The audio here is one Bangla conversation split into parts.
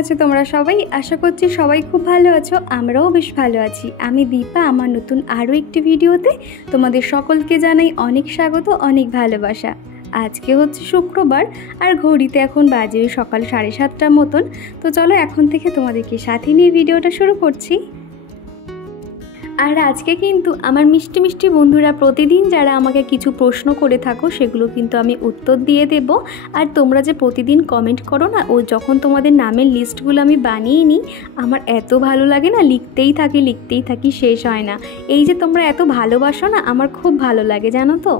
আছো তোমরা সবাই? আশা করছি সবাই খুব ভালো আছো। আমরাও বেশ ভালো আছি। আমি দীপা, আমার নতুন আরও একটি ভিডিওতে তোমাদের সকলকে জানাই অনেক স্বাগত, অনেক ভালোবাসা। আজকে হচ্ছে শুক্রবার আর ঘড়িতে এখন বাজে সকাল 7:30টার মতন। তো চলো এখন থেকে তোমাদেরকে সাথে নিয়ে ভিডিওটা শুরু করছি। আর আজকে কিন্তু আমার মিষ্টি মিষ্টি বন্ধুরা প্রতিদিন যারা আমাকে কিছু প্রশ্ন করে থাকো সেগুলো কিন্তু আমি উত্তর দিয়ে দেব। আর তোমরা যে প্রতিদিন কমেন্ট করো না, ও যখন তোমাদের নামের লিস্টগুলো আমি বানিয়ে নিই, আমার এত ভালো লাগে না, লিখতেই থাকি, শেষ হয় না। এই যে তোমরা এত ভালোবাসো না, আমার খুব ভালো লাগে জানো তো।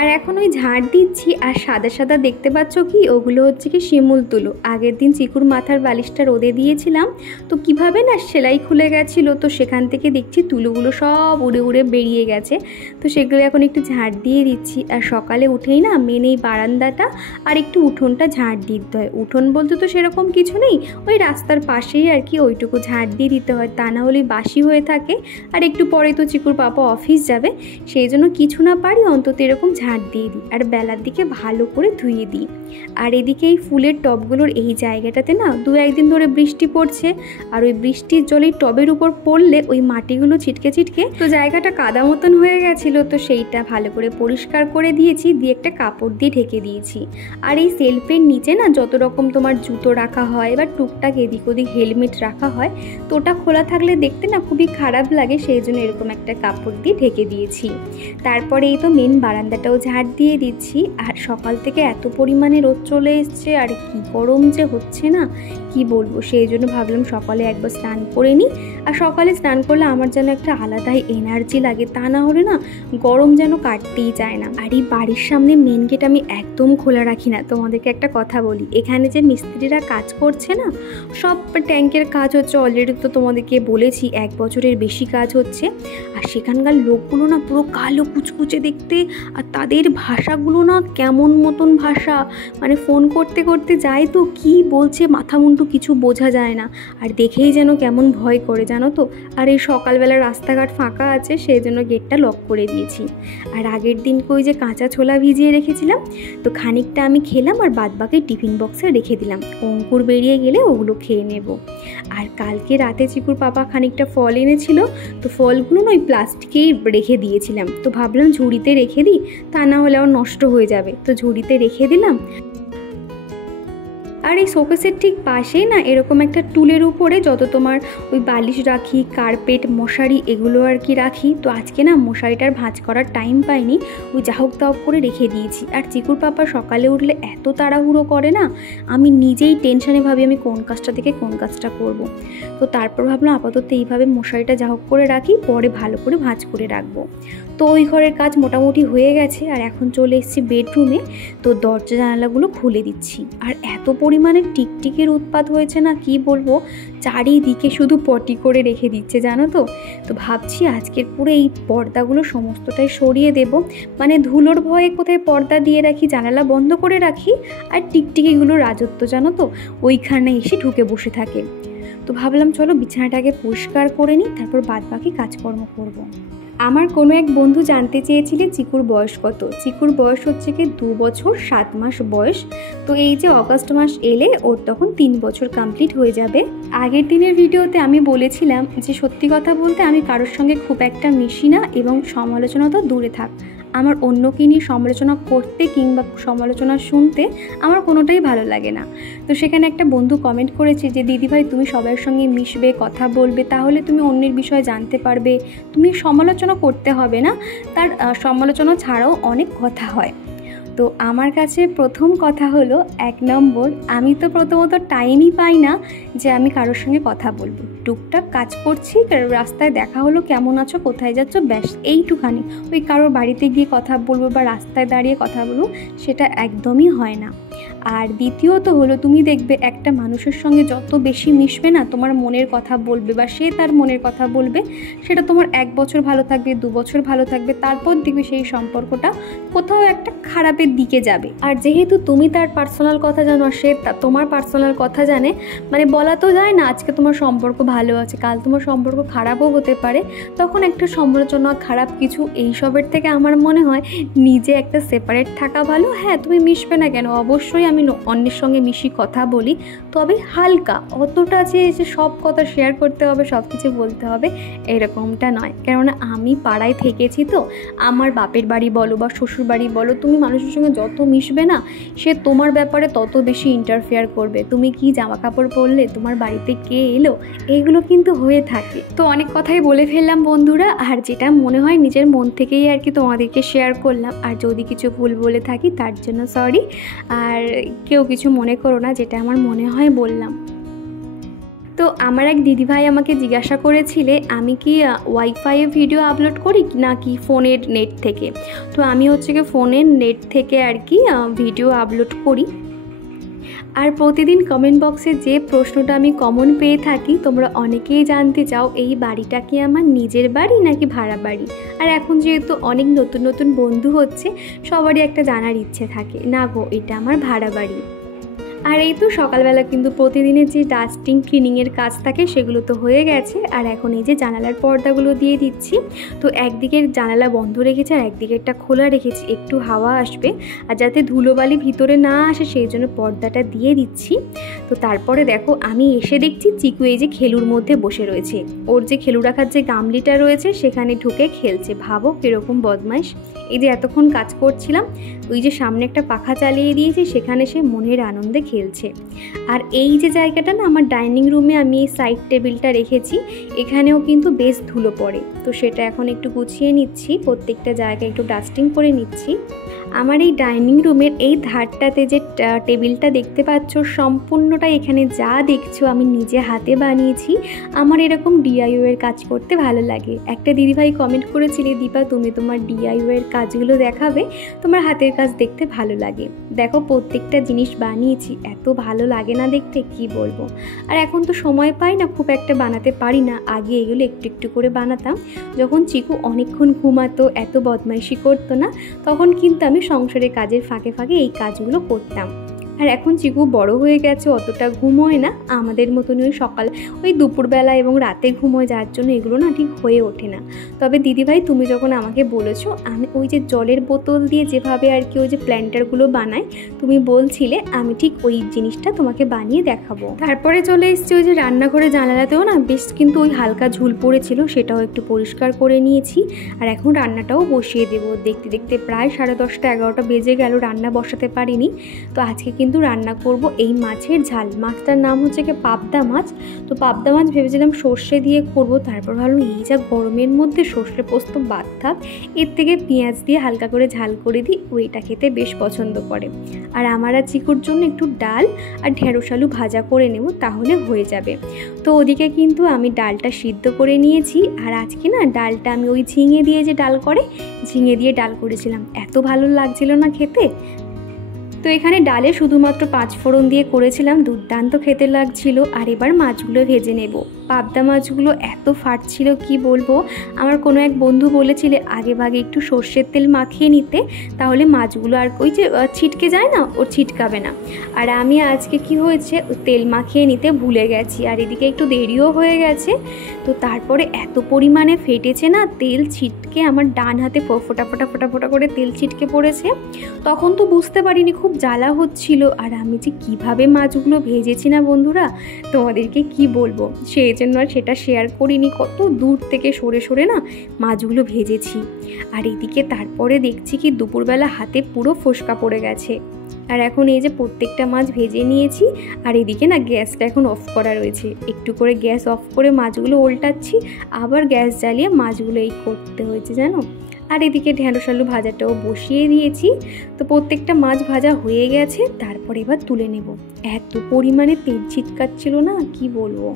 আর এখন ওই ঝাড় দিচ্ছি, আর সাদা সাদা দেখতে পাচ্ছ কি, ওগুলো হচ্ছে কি শিমুল তুলো। আগের দিন চিকুর মাথার বালিশটা রোদে দিয়েছিলাম, তো কিভাবে না সেলাই খুলে গেছিলো, তো সেখান থেকে দেখছি তুলোগুলো সব উড়ে উড়ে বেরিয়ে গেছে। তো সেগুলো এখন একটু ঝাড় দিয়ে দিচ্ছি। আর সকালে উঠেই না মেন এই বারান্দাটা আর একটু উঠোনটা ঝাড় দিতে হয়। উঠোন বলতে তো সেরকম কিছু নেই, ওই রাস্তার পাশেই আর কি, ওইটুকু ঝাড় দিয়ে দিতে হয়, তা না হলে বাসি হয়ে থাকে। আর একটু পরে তো চিকুর পাপা অফিস যাবে, সেই জন্য কিছু না পারি অন্তত এরকম ঝাড় দিয়ে দিই। আর বেলার দিকে ভালো করে ধুয়ে দিই। আর এদিকে এই ফুলের টবগুলোর এই জায়গাটাতে না 2-1 দিন ধরে বৃষ্টি পড়ছে, আর ওই বৃষ্টির জলে টবের উপর পড়লে ওই মাটিগুলো ছিটকে তো জায়গাটা কাদা মতন হয়ে গেছিলো। তো সেইটা ভালো করে পরিষ্কার করে দিয়েছি, দিয়ে একটা কাপড় দিয়ে ঢেকে দিয়েছি। আর এই সেলফের নিচে না যত রকম তোমার জুতো রাখা হয় বা টুকটাক এদিক ওদিক হেলমেট রাখা হয়, তো ওটা খোলা থাকলে দেখতে না খুবই খারাপ লাগে, সেই জন্য এরকম একটা কাপড় দিয়ে ঢেকে দিয়েছি। তারপরে এই তো মেন বারান্দাটাও ঝাড় দিয়ে দিচ্ছি। আর সকাল থেকে এত পরিমাণে রোদ চলে এসছে, আর কি গরম যে হচ্ছে না কি বলবো, সেই জন্য ভাবলাম সকালে একবার স্নান করে নিই। আর সকালে স্নান করলে আমার যেন একটা আলাদাই এনার্জি লাগে, তা না হলে না গরম যেন কাটতেই চায় না। আর এই বাড়ির সামনে মেন গেট আমি একদম খোলা রাখি না। তোমাদেরকে একটা কথা বলি, এখানে যে মিস্ত্রিরা কাজ করছে না, সব ট্যাঙ্কের কাজ হচ্ছে অলরেডি, তো তোমাদেরকে বলেছি 1 বছরের বেশি কাজ হচ্ছে। আর সেখানকার লোকগুলো না পুরো কালো কুচকুচে দেখতে, আর তাদের ভাষাগুলো না কেমন মতন ভাষা, মানে ফোন করতে করতে যায় তো কি বলছে মাথা মুন্ডু কিছু বোঝা যায় না। আর দেখেই যেন কেমন ভয় করে জানো তো। আর এই সকালবেলা রাস্তাঘাট ফাঁকা আছে, সেই জন্য গেটটা লক করে দিয়েছি। আর আগের দিনকে ওই যে কাঁচা ছোলা ভিজিয়ে রেখেছিলাম, তো খানিকটা আমি খেলাম, আর বাদবাকি টিফিন বক্সে রেখে দিলাম। অঙ্কুর বেরিয়ে গেলে ওগুলো খেয়ে নেব। আর কালকে রাতে চিকুর পাপা খানিকটা ফল এনেছিল, তো ফলগুলো না ওই প্লাস্টিকেই রেখে দিয়েছিলাম। তো ভাবলাম ঝুড়িতে রেখে দিই, তা না হলে আবার নষ্ট হয়ে যাবে, তো ঝুড়িতে রেখে দিলাম। আর এই শোকেসের ঠিক পাশেই না এরকম একটা টুলের উপরে যত তোমার ওই বালিশ রাখি, কার্পেট, মশারি এগুলো আর কি রাখি। তো আজকে না মশারিটার ভাঁজ করার টাইম পাইনি, ওই যাহোক তাহক করে রেখে দিয়েছি। আর চিকুর পাপা সকালে উঠলে এত তাড়াহুড়ো করে না, আমি নিজেই টেনশনে ভাবি আমি কোন কাজটা থেকে কোন কাজটা করব। তো তারপর ভাবলাম আপাতত এইভাবে মশারিটা যাহোক করে রাখি, পরে ভালো করে ভাঁজ করে রাখবো। তো ওই ঘরের কাজ মোটামুটি হয়ে গেছে। আর এখন চলে এসেছি বেডরুমে, তো দরজা জানালাগুলো খুলে দিচ্ছি। আর এত পরিমাণে টিকটিকির উৎপাত হয়েছে না কি বলবো, চারিদিকে শুধু পটি করে রেখে দিচ্ছে জানো তো। তো ভাবছি আজকের পুরো এই পর্দাগুলো সমস্তটাই সরিয়ে দেব, মানে ধুলোর ভয়ে কোথায় পর্দা দিয়ে রাখি, জানালা বন্ধ করে রাখি, আর টিকটিকিগুলো রাজত্ব জানো তো ওইখানে এসে ঢুকে বসে থাকে। তো ভাবলাম চলো বিছানাটাকে পরিষ্কার করে নিই, তারপর বাদবাকি কাজকর্ম করব। আমার কোনো এক বন্ধু জানতে চেয়েছিলে চিকুর বয়স কত। চিকুর বয়স হচ্ছে কি 2 বছর 7 মাস বয়স। তো এই যে অগাস্ট মাস এলে ওর তখন 3 বছর কমপ্লিট হয়ে যাবে। আগের দিনের ভিডিওতে আমি বলেছিলাম যে সত্যি কথা বলতে আমি কারোর সঙ্গে খুব একটা মিশি না, এবং সমালোচনা তো দূরে থাক, আমার অন্যকে নিয়ে সমালোচনা করতে কিংবা সমালোচনা শুনতে আমার কোনোটাই ভালো লাগে না। তো সেখানে একটা বন্ধু কমেন্ট করেছে যে দিদিভাই তুমি সবার সঙ্গে মিশবে, কথা বলবে, তাহলে তুমি অন্যের বিষয়ে জানতে পারবে, তুমি সমালোচনা করতে হবে না। তার সমালোচনা ছাড়াও অনেক কথা হয়। তো আমার কাছে প্রথম কথা হলো, 1 নম্বর, আমি তো প্রথমত টাইমই পাই না যে আমি কারোর সঙ্গে কথা বলবো। টুকটাক কাজ করছি, রাস্তায় দেখা হলো কেমন আছো, কোথায় যাচ্ছ, ব্যাস এইটুখানি। ওই কারোর বাড়িতে গিয়ে কথা বলবো বা রাস্তায় দাঁড়িয়ে কথা বলবো, সেটা একদমই হয় না। আর দ্বিতীয়ত হলো, তুমি দেখবে একটা মানুষের সঙ্গে যত বেশি মিশবে না, তোমার মনের কথা বলবে বা সে তার মনের কথা বলবে, সেটা তোমার 1 বছর ভালো থাকবে, 2 বছর ভালো থাকবে, তারপর দেখবে সেই সম্পর্কটা কোথাও একটা খারাপের দিকে যাবে। আর যেহেতু তুমি তার পার্সোনাল কথা জানো, আর সে তোমার পার্সোনাল কথা জানে, মানে বলা তো যায় না আজকে তোমার সম্পর্ক ভালো আছে, কাল তোমার সম্পর্ক খারাপও হতে পারে, তখন একটা সমালোচনা, খারাপ কিছু এইসবের থেকে আমার মনে হয় নিজে একটা সেপারেট থাকা ভালো। হ্যাঁ, তুমি মিশবে না কেন, অবশ্যই আমি অন্যের সঙ্গে মিশি, কথা বলি, তবে হালকা, অতটা যে সব কথা শেয়ার করতে হবে, সব কিছু বলতে হবে এরকমটা নয়। কেননা আমি পাড়ায় থেকেছি, তো আমার বাপের বাড়ি বলো বা শ্বশুর বাড়ি বলো, তুমি মানুষের সঙ্গে যত মিশবে না, সে তোমার ব্যাপারে তত বেশি ইন্টারফেয়ার করবে। তুমি কি জামা কাপড় পরলে, তোমার বাড়িতে কে এলো, এগুলো কিন্তু হয়ে থাকে। তো অনেক কথাই বলে ফেললাম বন্ধুরা, আর যেটা মনে হয় নিজের মন থেকেই আর কি তোমাদেরকে শেয়ার করলাম। আর যদি কিছু ভুল বলে থাকি তার জন্য সরি, আর কেউ কিছু মনে করো না, যেটা আমার মনে হয় বললাম। তো আমার এক দিদিভাই আমাকে জিজ্ঞাসা করেছিলে আমি কি ওয়াইফাইয়ে ভিডিও আপলোড করি নাকি ফোনের নেট থেকে। তো আমি হচ্ছে কি ফোনের নেট থেকে আর কি ভিডিও আপলোড করি। আর প্রতিদিন কমেন্ট বক্সে যে প্রশ্নটা আমি কমন পেয়ে থাকি, তোমরা অনেকেই জানতে চাও এই বাড়িটা কি আমার নিজের বাড়ি নাকি ভাড়া বাড়ি। আর এখন যেহেতু অনেক নতুন নতুন বন্ধু হচ্ছে, সবারই একটা জানার ইচ্ছে থাকে, না গো এটা আমার ভাড়া বাড়ি। আর এই তো সকালবেলা কিন্তু প্রতিদিনের যে ডাস্টিং ক্লিনিংয়ের কাজ থাকে সেগুলো তো হয়ে গেছে। আর এখন এই যে জানালার পর্দাগুলো দিয়ে দিচ্ছি। তো একদিকের জানালা বন্ধ রেখেছি আর একদিকেরটা খোলা রেখেছি, একটু হাওয়া আসবে আর যাতে ধুলোবালি ভিতরে না আসে সেই জন্য পর্দাটা দিয়ে দিচ্ছি। তো তারপরে দেখো আমি এসে দেখছি চিকু এই যে খেলুর মধ্যে বসে রয়েছে, ওর যে খেলু রাখার যে গামলিটা রয়েছে সেখানে ঢুকে খেলছে। ভাবো কীরকম বদমাইশ। এই যে এতক্ষণ কাজ করছিলাম, ওই যে সামনে একটা পাখা চালিয়ে দিয়েছি, সেখানে সে মনের আনন্দে খেলছে। আর এই যে জায়গাটা না আমার ডাইনিং রুমে আমি এই সাইড টেবিলটা রেখেছি, এখানেও কিন্তু বেশ ধুলো পড়ে। তো সেটা এখন একটু গুছিয়ে নিচ্ছি, প্রত্যেকটা জায়গায় একটু ডাস্টিং করে নিচ্ছি। আমার এই ডাইনিং রুমের এই ধারটাতে যে টেবিলটা দেখতে পাচ্ছ, সম্পূর্ণটা এখানে যা দেখছো আমি নিজে হাতে বানিয়েছি। আমার এরকম ডিআইওয়াই এর কাজ করতে ভালো লাগে। একটা দিদিভাই কমেন্ট করেছিলে, দীপা তুমি তোমার ডিআইওয়াই এর কাজগুলো দেখাবে, তোমার হাতের কাজ দেখতে ভালো লাগে। দেখো প্রত্যেকটা জিনিস বানিয়েছি, এত ভালো লাগে না দেখতে কি বলবো। আর এখন তো সময় পাই না, খুব একটা বানাতে পারি না। আগে এগুলো একটু একটু করে বানাতাম, যখন চিকু অনেকক্ষণ ঘুমাতো, এত বদমাইশি করতো না, তখন কিন্তু আমি সংসারের কাজের ফাঁকে ফাঁকে এই কাজগুলো করতাম। আর এখন চিকু বড় হয়ে গেছে, অতটা ঘুমোয় না আমাদের মতনই, ওই সকাল ওই দুপুরবেলা এবং রাতে ঘুমোয়, যার জন্য এগুলো না ঠিক হয়ে ওঠে না। তবে দিদিভাই তুমি যখন আমাকে বলেছো, আমি ওই যে জলের বোতল দিয়ে যেভাবে আর কি ওই যে প্ল্যান্টারগুলো বানায় তুমি বলছিলে, আমি ঠিক ওই জিনিসটা তোমাকে বানিয়ে দেখাবো। তারপরে চলে এসেছি ওই যে রান্নাঘরে জানালাতেও না বেশ কিন্তু ওই হালকা ঝুল পড়েছিল, সেটাও একটু পরিষ্কার করে নিয়েছি। আর এখন রান্নাটাও বসিয়ে দেবো। দেখতে দেখতে প্রায় 10:30 11টা বেজে গেল, রান্না বসাতে পারিনি। তো আজকে কিন্তু রান্না করব এই মাছের ঝাল। মাছটার নাম হচ্ছে কি পাবদা মাছ। তো পাবদা মাছ ভেবেছিলাম সর্ষে দিয়ে করব, তারপর ভাবলাম এই যা গরমের মধ্যে সর্ষে পোস্ত বাদ থাক, এর থেকে পেঁয়াজ দিয়ে হালকা করে ঝাল করে দিই, ওইটা খেতে বেশ পছন্দ করে। আর আমার আর চিকুর জন্য একটু ডাল আর ঢেঁড়স আলু ভাজা করে নেব, তাহলে হয়ে যাবে। তো ওদিকে কিন্তু আমি ডালটা সিদ্ধ করে নিয়েছি। আর আজকে না ডালটা আমি ওই ঝিঙে দিয়ে যে ডাল করে, ঝিঙে দিয়ে ডাল করেছিলাম, এত ভালো লাগছিল না খেতে। তো এখানে ডালে শুধুমাত্র 5 ফোড়ন দিয়ে করেছিলাম, দুর্দান্ত খেতে লাগছিল। আর এবার মাছগুলো ভেজে নেব। পাবদা মাছগুলো এত ফাটছিল কি বলবো। আমার কোনো এক বন্ধু বলেছিলে আগে ভাগে একটু সর্ষের তেল মাখিয়ে নিতে, তাহলে মাছগুলো আর ওই যে ছিটকে যায় না, ওর ছিটকাবে না। আর আমি আজকে কি হয়েছে, তেল মাখিয়ে নিতে ভুলে গেছি, আর এদিকে একটু দেরিও হয়ে গেছে। তো তারপরে এত পরিমাণে ফেটেছে না, তেল ছিটকে আমার ডান হাতে ফোটা ফোটা ফোটা ফোটা করে তেল ছিটকে পড়েছে। তখন তো বুঝতে পারিনি, খুব জ্বালা হচ্ছিল। আর আমি যে কিভাবে মাছগুলো ভেজেছি না বন্ধুরা, তোমাদেরকে কি বলবো, সেই জন্য আর সেটা শেয়ার করিনি। কত দূর থেকে সরে সরে না মাছগুলো ভেজেছি। আর এদিকে তারপরে দেখছি কি দুপুরবেলা হাতে পুরো ফোসকা পড়ে গেছে। আর এখন এই যে প্রত্যেকটা মাছ ভেজে নিয়েছি। আর এদিকে না গ্যাসটা এখন অফ করা রয়েছে, একটু করে গ্যাস অফ করে মাছগুলো উল্টাচ্ছি, আবার গ্যাস জ্বালিয়ে মাছগুলো এই করতে হয়েছে জানো। আর এদিকে ঢেঁড়স আলু ভাজাটাও বসিয়ে দিয়েছি। তো প্রত্যেকটা মাছ ভাজা হয়ে গেছে, তারপরে এবার তুলে নেব। এত পরিমাণে তেল ছিটকাচ্ছিল না কি বলবো।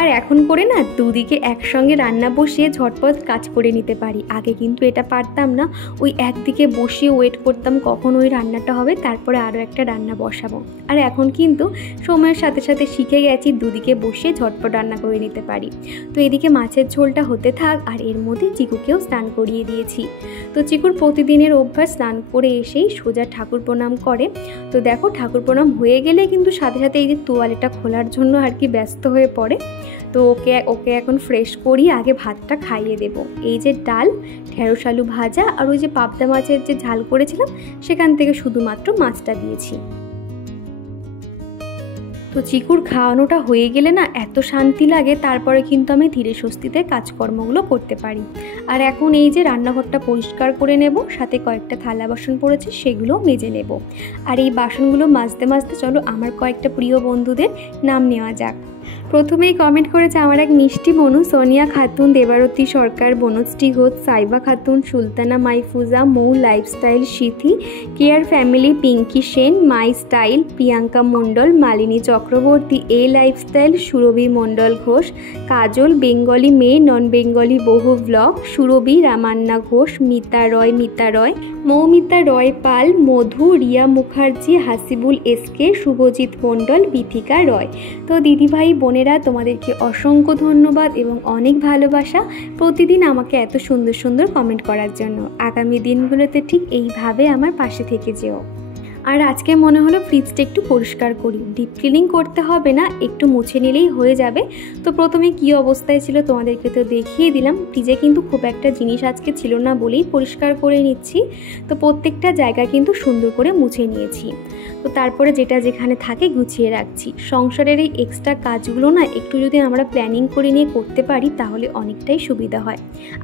আর এখন করে না দুদিকে একসঙ্গে রান্না বসিয়ে ঝটপট কাজ করে নিতে পারি। আগে কিন্তু এটা পারতাম না, ওই একদিকে বসিয়ে ওয়েট করতাম কখন ওই রান্নাটা হবে, তারপরে আরও একটা রান্না বসাবো। আর এখন কিন্তু সময়ের সাথে সাথে শিখে গেছি, দুদিকে বসিয়ে ঝটপট রান্না করে নিতে পারি। তো এদিকে মাছের ঝোলটা হতে থাক, আর এর মধ্যে চিকুকেও স্নান করিয়ে দিয়েছি। তো চিকুর প্রতিদিনের অভ্যাস, স্নান করে এসেই সোজা ঠাকুর প্রণাম করে। তো দেখো ঠাকুর প্রণাম হয়ে গেলে কিন্তু সাথে সাথে এই যে তোয়ালেটা খোলার জন্য আর কি ব্যস্ত হয়ে পড়ে। তো ওকে এখন ফ্রেশ করি, আগে ভাতটা খাইয়ে দেব। এই যে ডাল, ঢেঁড়স আলু ভাজা আর ওই যে পাবদা মাছের যে ঝাল করেছিলাম, সেখান থেকে শুধুমাত্র মাছটা দিয়েছি। তো চিকুর খাওয়ানোটা হয়ে গেলে না এত শান্তি লাগে, তারপরে কিন্তু আমি ধীরে স্বস্তিতে কাজকর্মগুলো করতে পারি। আর এখন এই যে রান্নাঘরটা পরিষ্কার করে নেব, সাথে কয়েকটা থালা বাসন পড়েছে সেগুলো মেজে নেব। আর এই বাসনগুলো মাজতে মাজতে চলো আমার কয়েকটা প্রিয় বন্ধুদের নাম নেওয়া যাক। প্রথমেই কমেন্ট করেছে আমার এক মিষ্টি বনু সোনিয়া খাতুন, দেবারতী সরকার, Banashree Ghosh, Saiba Khatun, Sultana Maifuja, Mou lifestyle, Sithi, care family, Pinki Sen, my style, Priyanka Mondal, Malini Chakraborty, A lifestyle, Surabhi Mondal Ghosh, Kajal, Bengali মেয়ে, নন বেঙ্গলি বহু ব্লগ, সুরভি, রামান্না ঘোষ, মিতা রয়, মৌমিতা রয় পাল, মধু, রিয়া মুখার্জি, হাসিবুল এসকে, শুভজিৎ মণ্ডল, বিথিকা রয়। তো দিদিভাই বোনেরা তোমাদেরকে অসংখ্য ধন্যবাদ এবং অনেক ভালোবাসা প্রতিদিন আমাকে এত সুন্দর সুন্দর কমেন্ট করার জন্য। আগামী দিনগুলোতে ঠিক এইভাবে আমার পাশে থেকে যেও। আর আজকে মনে হলো ফ্রিজটা একটু পরিষ্কার করি, ডিপ ক্লিনিং করতে হবে না, একটু মুছে নিলেই হয়ে যাবে। তো প্রথমে কি অবস্থায় ছিল তোমাদেরকে তো দেখিয়ে দিলাম। ফ্রিজে কিন্তু খুব একটা জিনিস আজকে ছিল না বলেই পরিষ্কার করে নিচ্ছি। তো প্রত্যেকটা জায়গা কিন্তু সুন্দর করে মুছে নিয়েছি। তো তারপরে যেটা যেখানে থাকে গুছিয়ে রাখছি। সংসারের এই এক্সট্রা কাজগুলো না একটু যদি আমরা প্ল্যানিং করে নিয়ে করতে পারি তাহলে অনেকটাই সুবিধা হয়।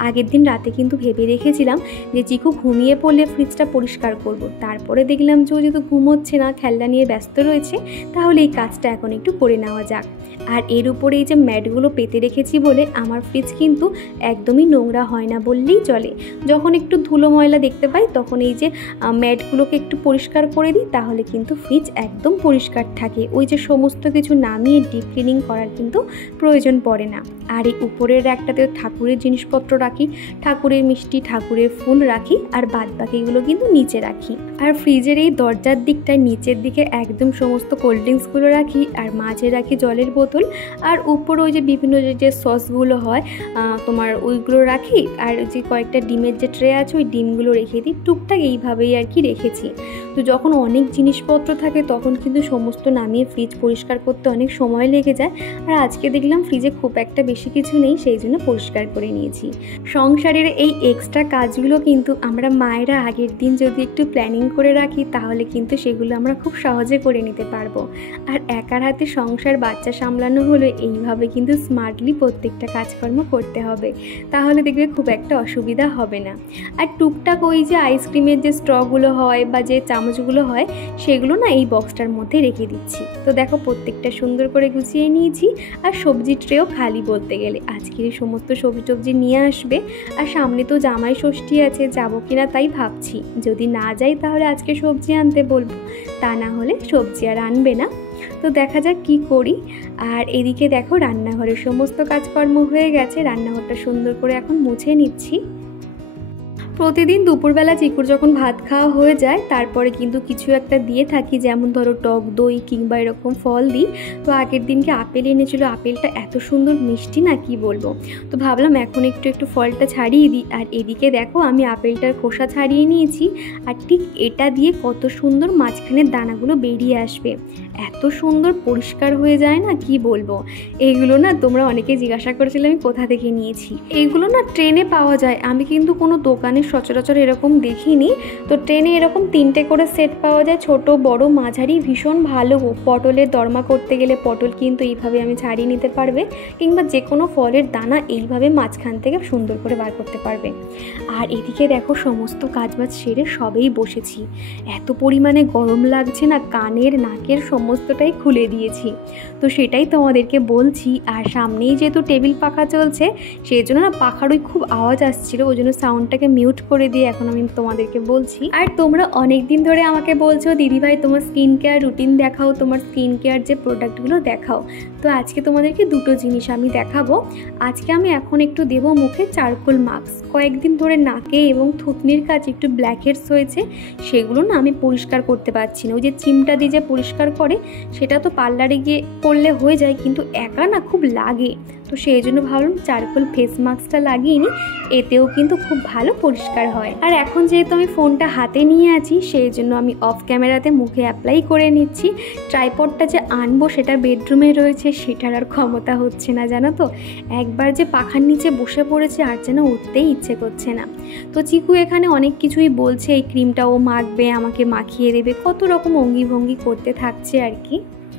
আগের দিন রাতে কিন্তু ভেবে রেখেছিলাম যে চিকু ঘুমিয়ে পড়লে ফ্রিজটা পরিষ্কার করব। তারপরে দেখলাম যে যেহেতু ঘুমোচ্ছে না, খেলনা নিয়ে ব্যস্ত রয়েছে, তাহলে এই কাজটা এখন একটু করে নেওয়া যাক। আর এর উপরে এই যে ম্যাটগুলো পেতে রেখেছি বলে আমার ফ্রিজ কিন্তু একদমই নোংরা হয় না বললেই চলে। যখন একটু ধুলো ময়লা দেখতে পাই তখন এই যে ম্যাটগুলোকে একটু পরিষ্কার করে দিই, তাহলে কিন্তু ফ্রিজ একদম পরিষ্কার থাকে। ওই যে সমস্ত কিছু নামিয়ে ডিপ ক্লিনিং করার কিন্তু প্রয়োজন পড়ে না। আর এই উপরের একটাতে ঠাকুরের জিনিসপত্র রাখি, ঠাকুরের মিষ্টি, ঠাকুরের ফুল রাখি, আর বাদ বাকিগুলো কিন্তু নিচে রাখি। আর ফ্রিজের এই দরজার দিকটায় নিচের দিকে একদম সমস্ত কোল্ড ড্রিঙ্কসগুলো রাখি, আর মাঝে রাখি জলের বোতল, আর উপরে ওই যে বিভিন্ন যে সসগুলো হয় তোমার ওইগুলো রাখি, আর যে কয়েকটা ডিমের যে ট্রে আছে ওই ডিমগুলো রেখে দিই। টুকটাক এইভাবেই আর কি রেখেছি। তো যখন অনেক জিনিসপত্র থাকে তখন কিন্তু সমস্ত নামিয়ে ফ্রিজ পরিষ্কার করতে অনেক সময় লেগে যায়। আর আজকে দেখলাম ফ্রিজে খুব একটা বেশি কিছু নেই, সেই জন্য পরিষ্কার করে নিয়েছি। সংসারের এই এক্সট্রা কাজগুলো কিন্তু আমরা মায়েরা আগের দিন যদি একটু প্ল্যানিং করে রাখি তাহলে কিন্তু সেগুলো আমরা খুব সহজে করে নিতে পারবো। আর একার হাতে সংসার বাচ্চা সামলানো হলে এইভাবে কিন্তু স্মার্টলি প্রত্যেকটা কাজকর্ম করতে হবে, তাহলে দেখবে খুব একটা অসুবিধা হবে না। আর টুকটাক ওই যে আইসক্রিমের যে স্ট্রগুলো হয় বা যে চামচগুলো হয় সেগুলো না এই বক্সটার মধ্যে রেখে দিচ্ছি। তো দেখো প্রত্যেকটা সুন্দর করে গুছিয়ে নিয়েছি। আর সবজি ট্রেও খালি বলতে গেলে, আজকের এই সমস্ত সবজি টবজি নিয়ে আসবে। আর সামনে তো জামাই ষষ্ঠী আছে, যাবো কিনা তাই ভাবছি। যদি না যাই তাহলে আজকে সবজি আনতে বলবো, তা না হলে সবজি আর আনবে না। তো দেখা যাক কি করি। আর এদিকে দেখো রান্নাঘরের সমস্ত কাজকর্ম হয়ে গেছে, রান্নাঘরটা সুন্দর করে এখন মুছে নিচ্ছি। প্রতিদিন দুপুরবেলা চিকুর যখন ভাত খাওয়া হয়ে যায় তারপরে কিন্তু কিছু একটা দিয়ে থাকি, যেমন ধরো টক দই কিংবা এরকম ফল দিই। তো আগের দিনকে আপেল এনেছিল, আপেলটা এত সুন্দর মিষ্টি না কি বলবো। তো ভাবলাম এখন একটু ফলটা ছাড়িয়ে দিই। আর এদিকে দেখো আমি আপেলটার খোসা ছাড়িয়ে নিয়েছি, আর ঠিক এটা দিয়ে কত সুন্দর মাঝখানের দানাগুলো বেরিয়ে আসবে, এত সুন্দর পরিষ্কার হয়ে যায় না কি বলবো। এইগুলো না তোমরা অনেকে জিজ্ঞাসা করেছিলে আমি কোথা থেকে নিয়েছি। এইগুলো না ট্রেনে পাওয়া যায়, আমি কিন্তু কোনো দোকানে সচরাচর এরকম দেখিনি। তো ট্রেনে এরকম 3টে করে সেট পাওয়া যায়, ছোট বড় মাঝারি, ভীষণ ভালো। পটলের দরমা করতে গেলে পটল কিন্তু এইভাবে আমি ছাড়িয়ে নিতে পারবে, কিংবা যে কোনো ফলের দানা এইভাবে মাঝখান থেকে সুন্দর করে বার করতে পারবে। আর এদিকে দেখো সমস্ত কাজবাজ সেরে সবেই বসেছি, এত পরিমাণে গরম লাগছে না, কানের নাকের সমস্তটাই খুলে দিয়েছি। তো সেটাই তোমাদেরকে বলছি। আর সামনেই যেহেতু টেবিল পাখা চলছে সেই জন্য না পাখার ওই খুব আওয়াজ আসছিল, ওই জন্য সাউন্ডটাকে মিউট করে দিয়ে এখন আমি তোমাদেরকে বলছি। আর তোমরা অনেক দিন ধরে আমাকে বলছো দিদিভাই তোমার স্কিন কেয়ার রুটিন দেখাও, তোমার স্কিন কেয়ার যে প্রোডাক্টগুলো দেখাও। তো আজকে তোমাদেরকে দুটো জিনিস আমি দেখাবো। আজকে আমি এখন একটু দেবো মুখে চারকোল মাস্ক। কয়েকদিন ধরে নাকে এবং থুতনির কাছে একটু ব্ল্যাক হেডস হয়েছে, সেগুলো না আমি পরিষ্কার করতে পারছি না। ওই যে চিমটা দিয়ে যে পরিষ্কার করে সেটা তো পার্লারে গিয়ে করলে হয়ে যায়, কিন্তু একা না খুব লাগে। তো সেই জন্য ভাবলাম চারকোল ফেস মাস্কটা লাগিয়ে নিই, এতেও কিন্তু খুব ভালো পরিষ্কার হয়। আর এখন যেহেতু আমি ফোনটা হাতে নিয়ে আছি সেই জন্য আমি অফ ক্যামেরাতে মুখে অ্যাপ্লাই করে নিচ্ছি। ট্রাইপডটা যে আনবো সেটা বেডরুমে রয়েছে, সেটার আর ক্ষমতা হচ্ছে না জানো তো। একবার যে পাখার নিচে বসে পড়েছে আর যেন উঠতেই ইচ্ছে করছে না। তো চিকু এখানে অনেক কিছুই বলছে, এই ক্রিমটা ও মাখবে, আমাকে মাখিয়ে দেবে, কত রকম অঙ্গি ভঙ্গি করতে থাকছে আর কি।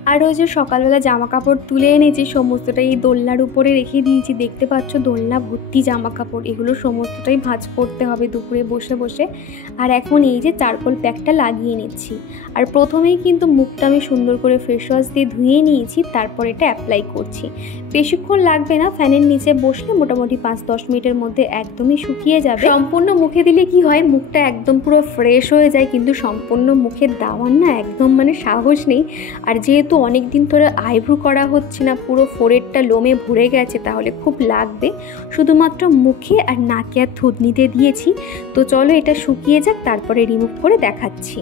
আর ওই যে সকালবেলা জামা কাপড় তুলে এনেছি সমস্তটাই এই দোলনার উপরে রেখে দিয়েছি, দেখতে পাচ্ছ দোলনা ভর্তি জামা কাপড়, এগুলো সমস্তটাই ভাঁজ করতে হবে দুপুরে বসে বসে। আর এখন এই যে চারকোল প্যাকটা লাগিয়ে নিচ্ছি। আর প্রথমেই কিন্তু মুখটা আমি সুন্দর করে ফেস ওয়াশ দিয়ে ধুয়ে নিয়েছি, তারপর এটা অ্যাপ্লাই করছি। বেশিক্ষণ লাগবে না, ফ্যানের নিচে বসলে মোটামুটি 5-10 মিনিটের মধ্যে একদমই শুকিয়ে যাবে। সম্পূর্ণ মুখে দিলে কি হয়, মুখটা একদম পুরো ফ্রেশ হয়ে যায়, কিন্তু সম্পূর্ণ মুখে দেওয়ার না একদম মানে সাহস নেই। আর যেহেতু অনেক দিন ধরে আইব্রো করা হচ্ছে না, পুরো ফোরেরটা লোমে ভরে গেছে, তাহলে খুব লাগবে। শুধুমাত্র মুখে আর নাকে আর থুতনিতে দিয়েছি। তো চলো এটা শুকিয়ে যাক, তারপরে রিমুভ করে দেখাচ্ছি।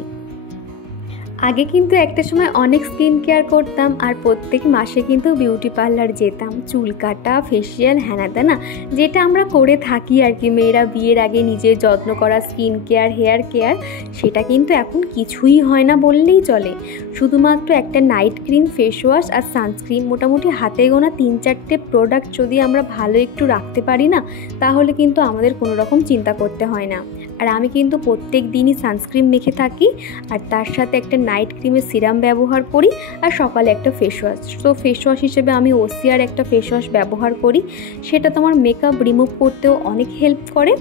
আগে কিন্তু একটা সময় অনেক স্কিন কেয়ার করতাম, আর প্রত্যেক মাসে কিন্তু বিউটি পার্লার যেতাম, চুল কাটা, ফেসিয়াল, হ্যানাত্যানা, যেটা আমরা করে থাকি আর কি মেয়েরা বিয়ের আগে নিজের যত্ন করা স্কিন কেয়ার, হেয়ার কেয়ার, সেটা কিন্তু এখন কিছুই হয় না বললেই চলে। শুধুমাত্র একটা নাইট ক্রিম, ফেস ওয়াশ আর সানস্ক্রিন, মোটামুটি হাতে গোনা 3-4টে প্রোডাক্ট যদি আমরা ভালো একটু রাখতে পারি না, তাহলে কিন্তু আমাদের কোনো রকম চিন্তা করতে হয় না। আর আমি কিন্তু প্রত্যেক দিনই সানস্ক্রিন মেখে থাকি, আর তার সাথে একটা নাইট ক্রিমের সিরাম ব্যবহার করি, আর সকালে একটা ফেস ওয়াশ। তো ফেস ওয়াশ হিসেবে আমি ওসিয়ার একটা ফেস ওয়াশ ব্যবহার করি, সেটা তোমার মেকআপ রিমুভ করতেও অনেক হেল্প করে।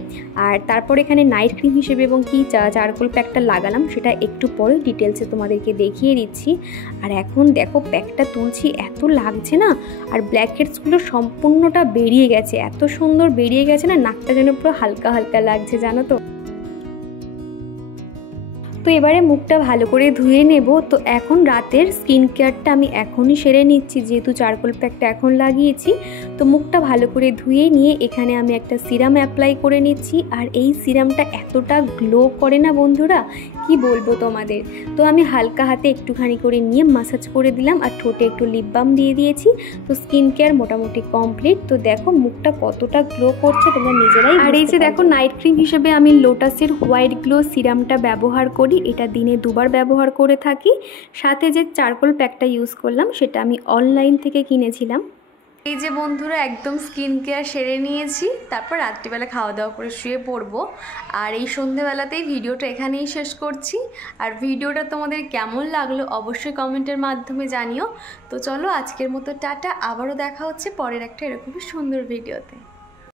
আর তারপর এখানে নাইট ক্রিম হিসেবে এবং কি চারকোল প্যাকটা লাগালাম, সেটা একটু পরে ডিটেলসে তোমাদেরকে দেখিয়ে দিচ্ছি। আর এখন দেখো প্যাকটা তুলছি, এত লাগছে না, আর ব্ল্যাক হেডসগুলো সম্পূর্ণটা বেরিয়ে গেছে, এত সুন্দর বেরিয়ে গেছে না, নাকটা যেন পুরো হালকা হালকা লাগছে, জানো তো। তো এবারে মুখটা ভালো করে ধুয়ে নেব। তো এখন রাতের স্কিন কেয়ারটা আমি এখনই সেরে নিচ্ছি, যেহেতু চারকোল প্যাকটা এখন লাগিয়েছি। তো মুখটা ভালো করে ধুয়ে নিয়ে এখানে আমি একটা সিরাম অ্যাপ্লাই করে নিচ্ছি। আর এই সিরামটা এতটা গ্লো করে না বন্ধুরা, কি বলবো তোমাদের। তো আমি হালকা হাতে একটুখানি করে নিয়ে মাসাজ করে দিলাম, আর ঠোঁটে একটু লিপ বাম দিয়ে দিয়েছি। তো স্কিন কেয়ার মোটামুটি কমপ্লিট। তো দেখো মুখটা কতটা গ্লো করছে তোমরা নিজেরাই। আর এই যে দেখো নাইট ক্রিম হিসেবে আমি লোটাসের হোয়াইট গ্লো সিরামটা ব্যবহার করি, এটা দিনে 2বার ব্যবহার করে থাকি। সাথে যে চারকোল প্যাকটা ইউজ করলাম, সেটা আমি অনলাইন থেকে কিনেছিলাম। এই যে বন্ধুরা একদম স্কিন কেয়ার সেরে নিয়েছি, তারপর রাত্রিবেলা খাওয়া দাওয়া করে শুয়ে পড়বো। আর এই সন্ধেবেলাতেই ভিডিওটা এখানেই শেষ করছি। আর ভিডিওটা তোমাদের কেমন লাগলো অবশ্যই কমেন্টের মাধ্যমে জানিও। তো চলো আজকের মতো টাটা, আবারও দেখা হচ্ছে পরের একটা এরকমই সুন্দর ভিডিওতে।